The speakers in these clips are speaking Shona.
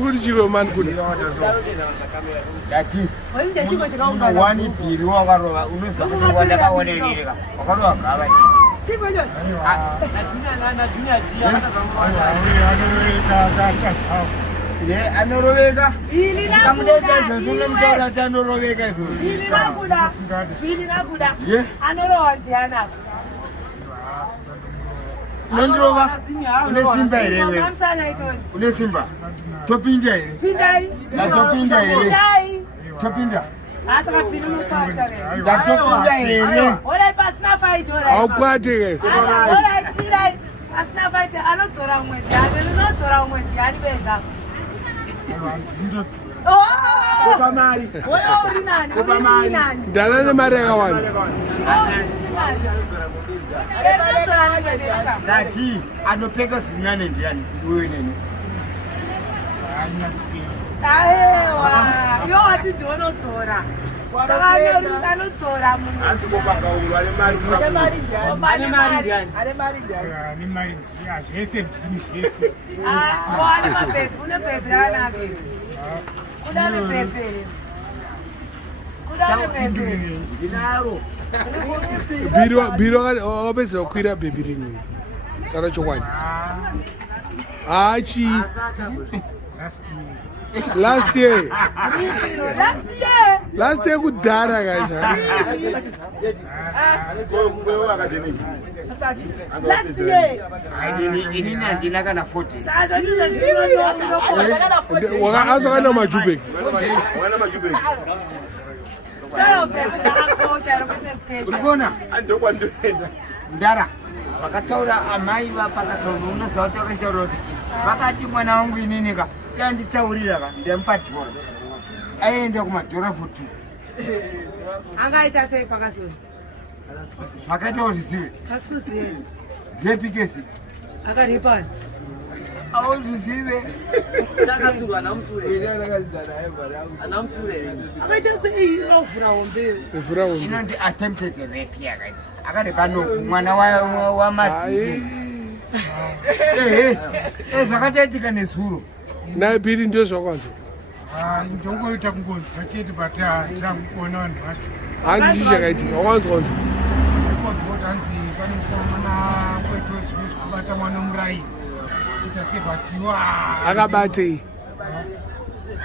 Uri chivo man Kuda. Yaki. Wani piri wakarova unoza kuti wandakaoneleka. Wakarova gava. Chivo jo. Ye anoroveka. Ili na Kamudeta zvinomutaura kuti anoroveka izvo. Ili na Kuda. Ili na Kuda. Ye. Anorowa ndiana. Nondirova. Une simba here wewe. Mamsana itonzi. Une simba. Topinda here. Pindai. Topinda here. Pindai. Topinda. Asaka pili mupata re. Topinda here. Ora pasna fight ora. Aukwate ke. Ora pindai. Asna fight anodzora mwezi. Anodzora mwezi ari benza. Kopa mari. Oyo uri nani? Kopa mari. Ndana ne mari yakawanda. Nati anopeka zvinyane ndiani wewe neni. Aiwa, yo wati ndonodzora. Saka anodzora munhu. Anzikopaka uru ane mari. Ane mari ndiani? Ane mari ya zvese zvese. Ane mapepe, une pepe rana pepe. Kuda nepepe. Kuda nepepe. Ndinaro. Biro wapedza kukwira bhebi rimwe kana chokwadi hachi last year kudhara kacha Last year. Inini handina kana 40. Sasa ndizo zvino asakana majubeki Urikona andokwandoenda ndara vakataura amai vapakataura unoziva kuti vakataura kuti vakati mwana wangu ininika yanditaurira ka ndemupatora aenda kumadhora for 2 angaita sei Parkerson vakaita uzvizive kasikuzive ndepikesi akaripani auzvizive akaita sei vavhura hombe inonzi attempted rape yakaita akarepa mwana wamai zvakataitika nezuro naye bhiri ndio zvakwanza ndongoita kungonzwa chete pataakuona vanhu vacho hanzi chii chakaitika wakwanzwanzi ikozoti hanzi pane mukomana kweto zvinozi kubata mwana murai kuita sebatiwa akabatei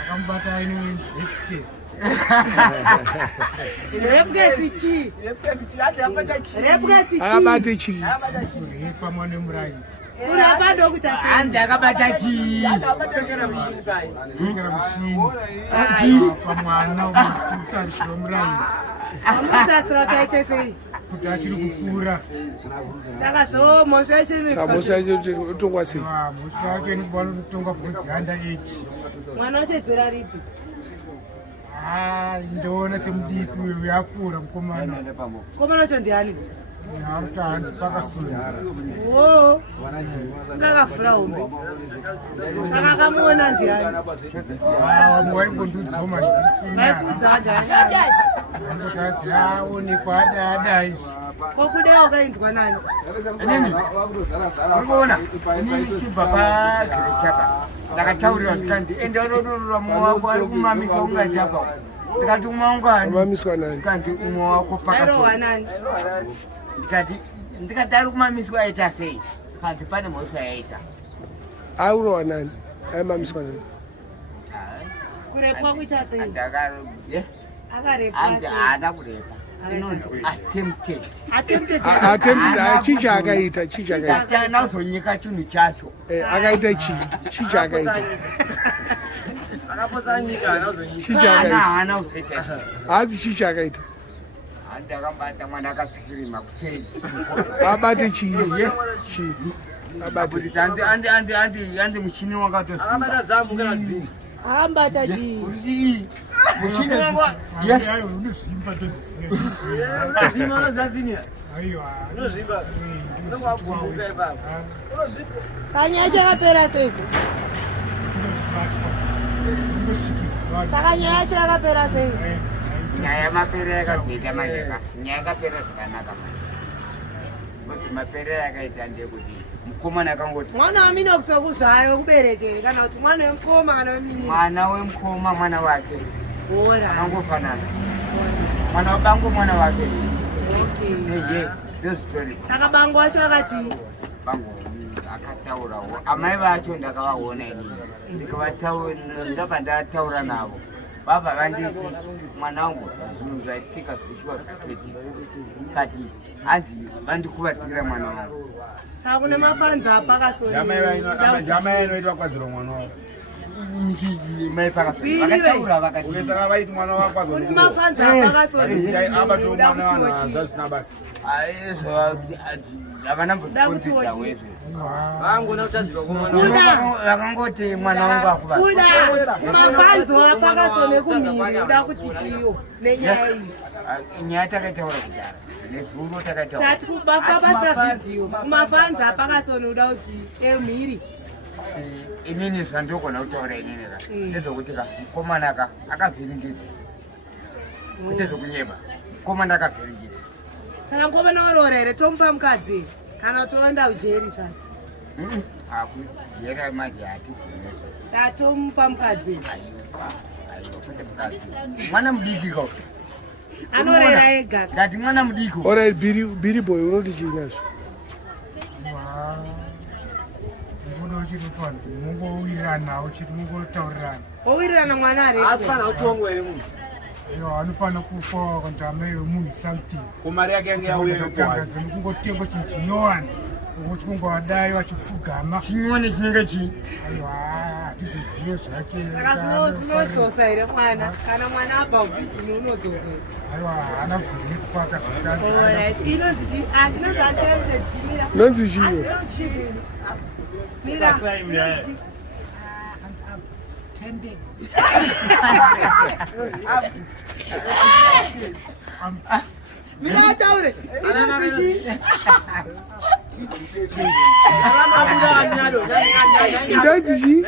akamubata aine repkesi akabate chii repa mwana murai hanzi akabata chii ingera mushini pamwana utarisiro murai kuti achiri kukura saka mhosva yacho utongwa sei mhosva yake inobanotonga bhozihanda eji mwana wacho zera ripi ndoona semudiki uyo yakura mukomana wacho ndiani aruta hanzi Parkerson ngakavhura hombe saka akamuona ndiani vamwe vaingondiudzoma angotadzi aonekwa adai kokudai wakainzwa nani inini urikuona inini chibva pagereshapa ndakataurira ndikandi ende vanodurura mumwe wako ari kumamisa ungachapa ndikati umwe wangani nani kandi umwe wako Pakairohwa nani ndikati ari kumamiswa aita sei kandi pane mhosva yaita airohwa nani aimamiswa nani kurepwa kuita sei hanzi haada kurepa inonzi attempted chii chaakaita chii chaakaita anazonyika chinhu chacho akaita chii chii chaakaita chii chaakaita haana kuzoita hanzi chii chaakaita hanzi akabata mwana akasikirima kusei abate chii chii abate hanzi muchini wakatosakabata ambata chii muchini wangu unozvimba sanya yacho yakapera seiko saka nyaya yacho yakapera sei nyaya yamapera yakazoita majeka nyaya yakapera zvakanaka manje kuti mapera yakaita ndekuti mukomana akangoti mwana wamino kusokuzvara wekuberekere kana kuti mwana wemukoma kana wemini mwana wemukoma mwana wake ora akangofanana mwana wabango mwana wake ndozvitori saka bango wacho akati bango akataurawo amai vacho ndakavaona inini ndabva ndataura navo vabva vanditi mwana wangu zvinhu zvaitika zvishuwa zvatete kati hanzi vandikuvadzira mwana wangu saka kune mafanza apakasonjama inoitwa kwadziro mwana wavo mai pakavakataura vakasaka vaiti mwana kune mafanza vakazozvina basa havana mbokonzidzawo izvo vakangoti mwana wangu akuvakuda mafanzo apakasone kumhiri uda kuti chiyo nenyaya iyi nyaya takataura kudhara nezuro takataura tati kubasa vhidhiyo mafanzo apakasone uda kuti emhiri inini zvandokona kutaura inini ka ndezvokuti ka mukomana ka akavhiringidza kuite zvokunyeba mukomana akavhiringidza saka mukomana warora here tomupa mukadzi kana toenda ujeri zvake jera maji hati satomupa mukadzi kwete mukadzi mwana mudiki ka anorera ega ngati mwana mudiki Alright, Billy boy, unoti chiinazvo? uchitotwa mungowirirana uchiti mungotaurirana owirirana mwana asifana utongwe ere munhu anofanira kufa kuti amai wemunhu something kumari yake yange yauyeyokuwani kungotenga chinhu chinyowani ukuthi kungowadai vachipfugama chinyowani chinenge chii aiwa hatizozive zvake saka zvinodzosa here mwana kana mwana abva kuzvini unodzosa aiwa haana kuzorepwa kazvakazi inonzi attempted chimira Nonzi chiyo? mira mira taure Nonzi chi?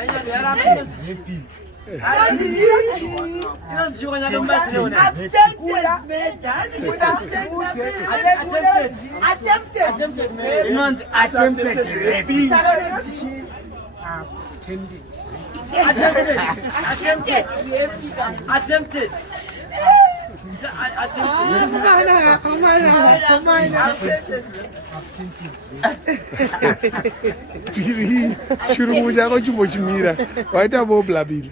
attempted Billy, chirungu chako chimbochimira. Waita boblabili.